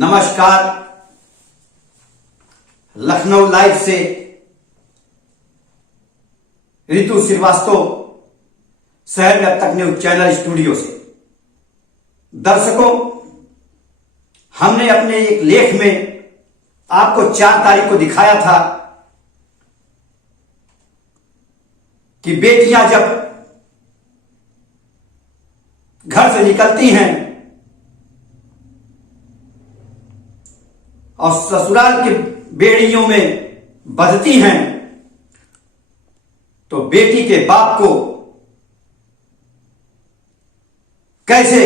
नमस्कार। लखनऊ लाइव से रितु श्रीवास्तव, शहर में अब तक न्यूज चैनल स्टूडियो से। दर्शकों, हमने अपने एक लेख में आपको 4 तारीख को दिखाया था कि बेटियां जब घर से निकलती हैं और ससुराल की बेड़ियों में बंधती हैं तो बेटी के बाप को कैसे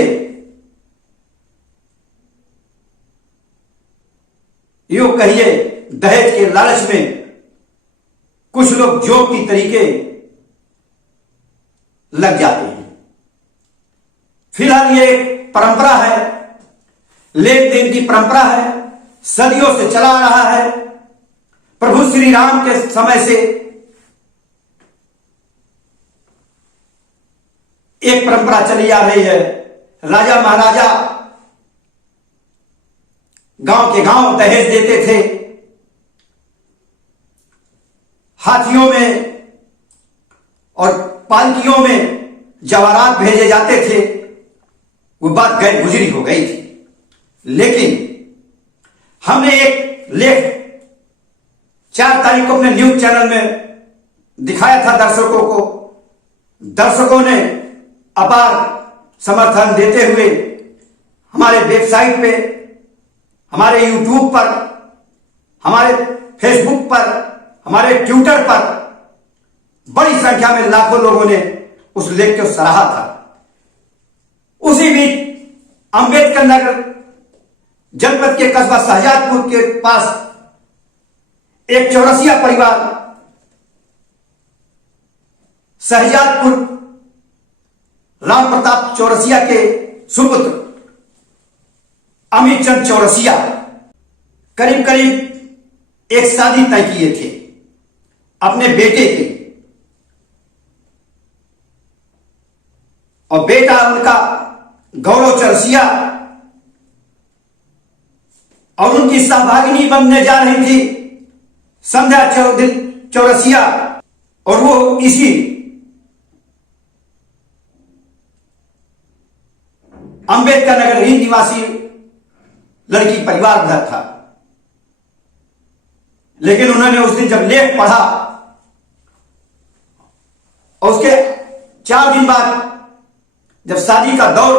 यूं कहिए दहेज के लालच में कुछ लोग जोक की तरीके लग जाते हैं। फिलहाल ये एक परंपरा है, लेन देन की परंपरा है, सदियों से चला आ रहा है। प्रभु श्री राम के समय से एक परंपरा चली आ रही है। राजा महाराजा गांव के गांव दहेज देते थे, हाथियों में और पालकियों में जवाहरात भेजे जाते थे। वो बात गैर गुजरी हो गई थी, लेकिन हमने एक लेख 4 तारीख को अपने न्यूज चैनल में दिखाया था दर्शकों को। दर्शकों ने अपार समर्थन देते हुए हमारे वेबसाइट पे, हमारे यूट्यूब पर, हमारे फेसबुक पर, हमारे ट्विटर पर बड़ी संख्या में लाखों लोगों ने उस लेख को सराहा था। उसी बीच अंबेडकर नगर जनपद के कस्बा शाहजादपुर के पास एक चौरसिया परिवार, शाहजादपुर राम प्रताप चौरसिया के सुपुत्र अमित चंद चौरसिया करीब करीब एक शादी तय किए थे अपने बेटे की, और बेटा उनका गौरव चौरसिया और उनकी सहभागिनी बनने जा रही थी संध्या चौरसिया, और वो इसी अंबेडकर नगर ही निवासी लड़की परिवार भर था। लेकिन उन्होंने उस दिन जब लेख पढ़ा और उसके 4 दिन बाद जब शादी का दौर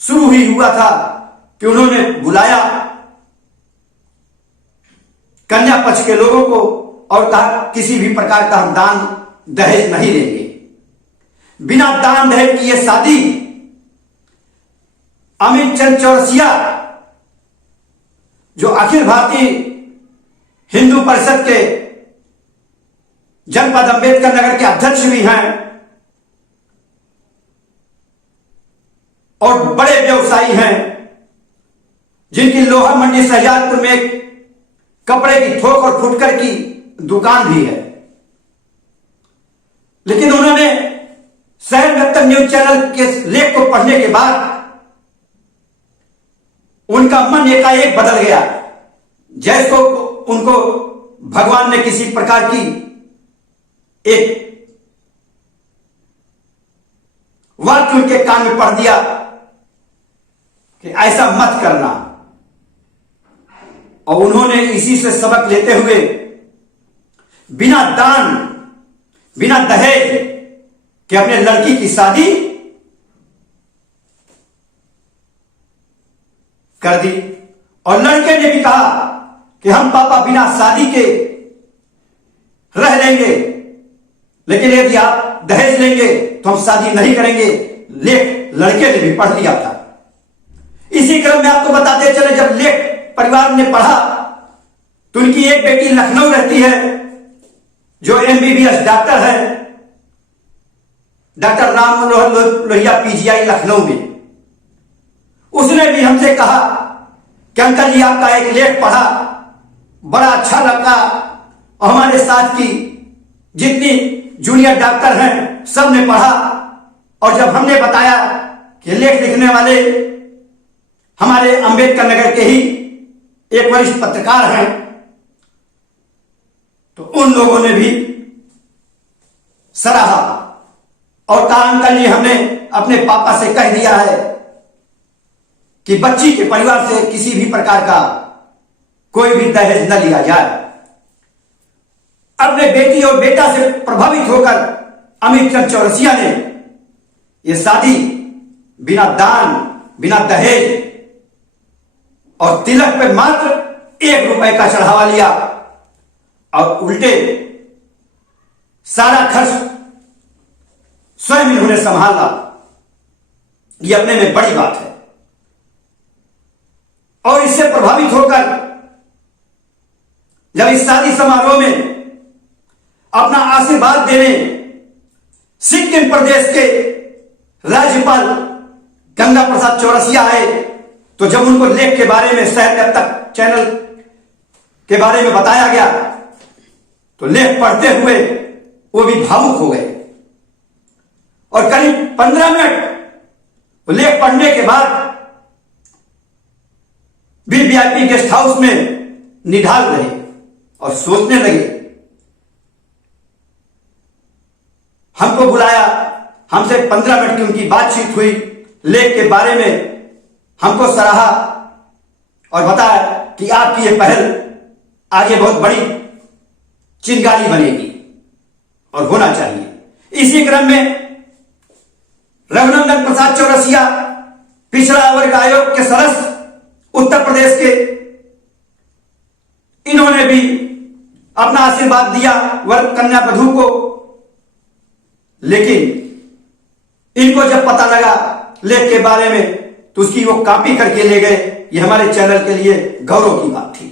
शुरू ही हुआ था कि उन्होंने बुलाया कन्या पक्ष के लोगों को और कहा किसी भी प्रकार का हम दान दहेज नहीं लेंगे। बिना दान दहेज की यह शादी अमित चंद चौरसिया, जो अखिल भारतीय हिंदू परिषद के जनपद अंबेडकर नगर के अध्यक्ष भी हैं और बड़े व्यवसायी हैं, जिनकी लोहा मंडी शाहजादपुर में एक कपड़े की थोक और फुटकर की दुकान भी है। लेकिन उन्होंने शहर में अब तक न्यूज चैनल के लेख को पढ़ने के बाद उनका मन एकाएक बदल गया, जैसे उनको भगवान ने किसी प्रकार की एक वाक्य उनके कान में पढ़ दिया कि ऐसा मत करना। और उन्होंने इसी से सबक लेते हुए बिना दान, बिना दहेज के अपने लड़की की शादी कर दी। और लड़के ने भी कहा कि हम पापा बिना शादी के रह लेंगे, लेकिन यदि आप दहेज लेंगे तो हम शादी नहीं करेंगे। लेख लड़के ने भी पढ़ लिया था। इसी क्रम में आपको बताते चले, जब लेख परिवार ने पढ़ा तो उनकी एक बेटी लखनऊ रहती है जो MBBS डॉक्टर है, डॉक्टर राम मनोहर लोहिया PGI लखनऊ में। उसने भी हमसे कहा कि अंकल जी आपका एक लेख पढ़ा, बड़ा अच्छा लगा, और हमारे साथ की जितनी जूनियर डॉक्टर हैं सब ने पढ़ा। और जब हमने बताया कि लेख लिखने वाले हमारे अंबेडकर नगर के ही एक वरिष्ठ पत्रकार हैं, तो उन लोगों ने भी सराहा और कहा, अंकल जी हमने अपने पापा से कह दिया है कि बच्ची के परिवार से किसी भी प्रकार का कोई भी दहेज न लिया जाए। अपने बेटी और बेटा से प्रभावित होकर अमित चंद चौरसिया ने यह शादी बिना दान, बिना दहेज और तिलक पे मात्र 1 रुपए का चढ़ावा लिया और उल्टे सारा खर्च स्वयं इन्होंने संभाला। यह अपने में बड़ी बात है। और इससे प्रभावित होकर जब इस शादी समारोह में अपना आशीर्वाद देने सिक्किम प्रदेश के राज्यपाल गंगा प्रसाद चौरसिया आए, तो जब उनको लेख के बारे में शहर जब तक चैनल के बारे में बताया गया, तो लेख पढ़ते हुए वो भी भावुक हो गए और करीब 15 मिनट लेख पढ़ने के बाद वीवीआईपी गेस्ट हाउस में निढाल रहे और सोचने लगे, हमको बुलाया, हमसे 15 मिनट की उनकी बातचीत हुई, लेख के बारे में हमको सराहा और बताया कि आपकी ये पहल आगे बहुत बड़ी चिंगारी बनेगी और होना चाहिए। इसी क्रम में रघुनंदन प्रसाद चौरसिया पिछड़ा वर्ग आयोग के सदस्य उत्तर प्रदेश के, इन्होंने भी अपना आशीर्वाद दिया वर्ग कन्या वधू को। लेकिन इनको जब पता लगा लेख के बारे में, तो उसकी वो कॉपी करके ले गए। ये हमारे चैनल के लिए गौरव की बात थी।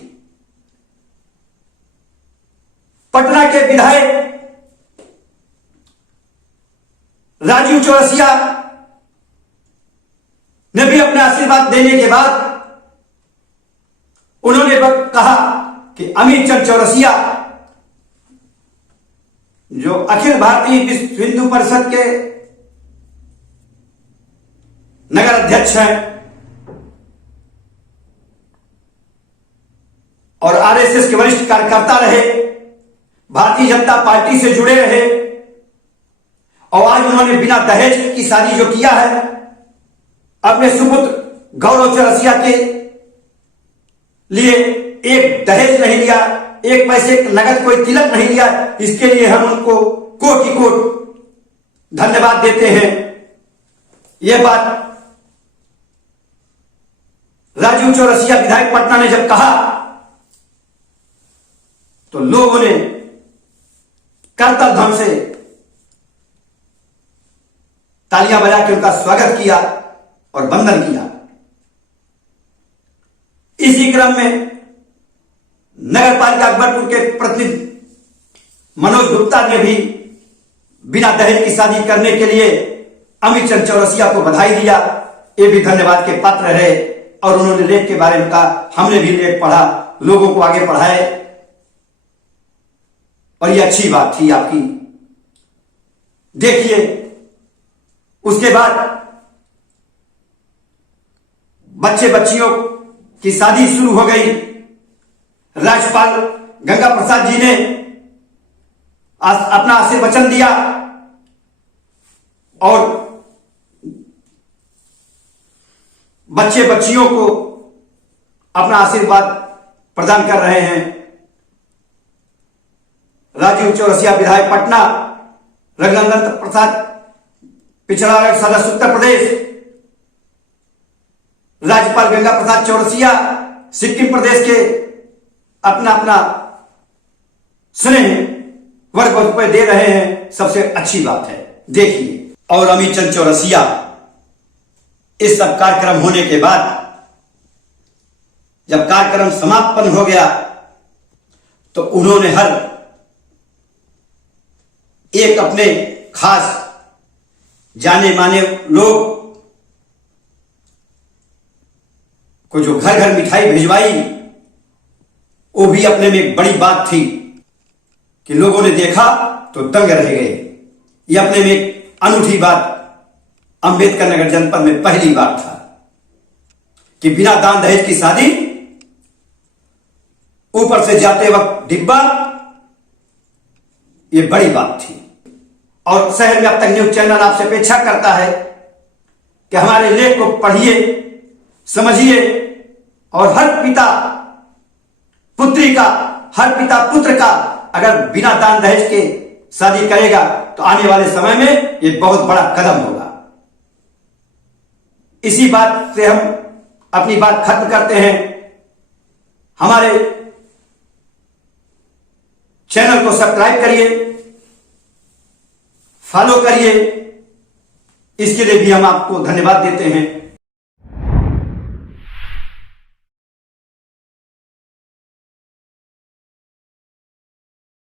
पटना के विधायक राजीव चौरसिया ने भी अपना आशीर्वाद देने के बाद उन्होंने कहा कि अमित चंद चौरसिया जो अखिल भारतीय विश्व हिंदू परिषद के नगर अध्यक्ष हैं और आरएसएस के वरिष्ठ कार्यकर्ता रहे, भारतीय जनता पार्टी से जुड़े रहे, और आज उन्होंने बिना दहेज की शादी जो किया है, अपने सुपुत्र गौरव चौरसिया के लिए एक दहेज नहीं लिया, 1 पैसे नगद कोई तिलक नहीं लिया, इसके लिए हम उनको कोटि कोट धन्यवाद देते हैं। यह बात राजीव चौरसिया विधायक पटना ने जब कहा, तो लोगों ने करतल ढंग से तालियां बजा के उनका स्वागत किया और वंदन किया। इसी क्रम में नगर पालिका अकबरपुर के प्रतिनिधि मनोज गुप्ता ने भी बिना दहेज की शादी करने के लिए अमित चंद चौरसिया को बधाई दिया। ये भी धन्यवाद के पात्र रहे और उन्होंने लेख के बारे में कहा, हमने भी लेख पढ़ा, लोगों को आगे बढ़ाए और ये अच्छी बात थी आपकी। देखिए, उसके बाद बच्चे बच्चियों की शादी शुरू हो गई। राज्यपाल गंगा प्रसाद जी ने अपना आशीर्वचन दिया और बच्चे बच्चियों को अपना आशीर्वाद प्रदान कर रहे हैं। राजीव चौरसिया विधायक पटना, रघुनंदन प्रसाद पिछड़ा वर्ग सदस्य उत्तर प्रदेश, राज्यपाल गंगा प्रसाद चौरसिया सिक्किम प्रदेश के अपना अपना स्नेह वर्ग रुपए दे रहे हैं, सबसे अच्छी बात है। देखिए, और अमित चंद चौरसिया इस सब कार्यक्रम होने के बाद जब कार्यक्रम समापन हो गया, तो उन्होंने हर एक अपने खास जाने माने लोग को जो घर घर मिठाई भिजवाई, वो भी अपने में एक बड़ी बात थी कि लोगों ने देखा तो दंग रह गए। यह अपने में एक अनूठी बात अंबेडकर नगर जनपद में पहली बार था। कि बिना दान दहेज की शादी, ऊपर से जाते वक्त डिब्बा, ये बड़ी बात थी। और शहर में अब तक न्यूज चैनल आपसे अपेक्षा करता है कि हमारे लेख को पढ़िए, समझिए और हर पिता पुत्री का, हर पिता पुत्र का अगर बिना दान दहेज के शादी करेगा तो आने वाले समय में ये बहुत बड़ा कदम होगा। इसी बात से हम अपनी बात खत्म करते हैं। हमारे चैनल को सब्सक्राइब करिए, फॉलो करिए, इसके लिए भी हम आपको धन्यवाद देते हैं।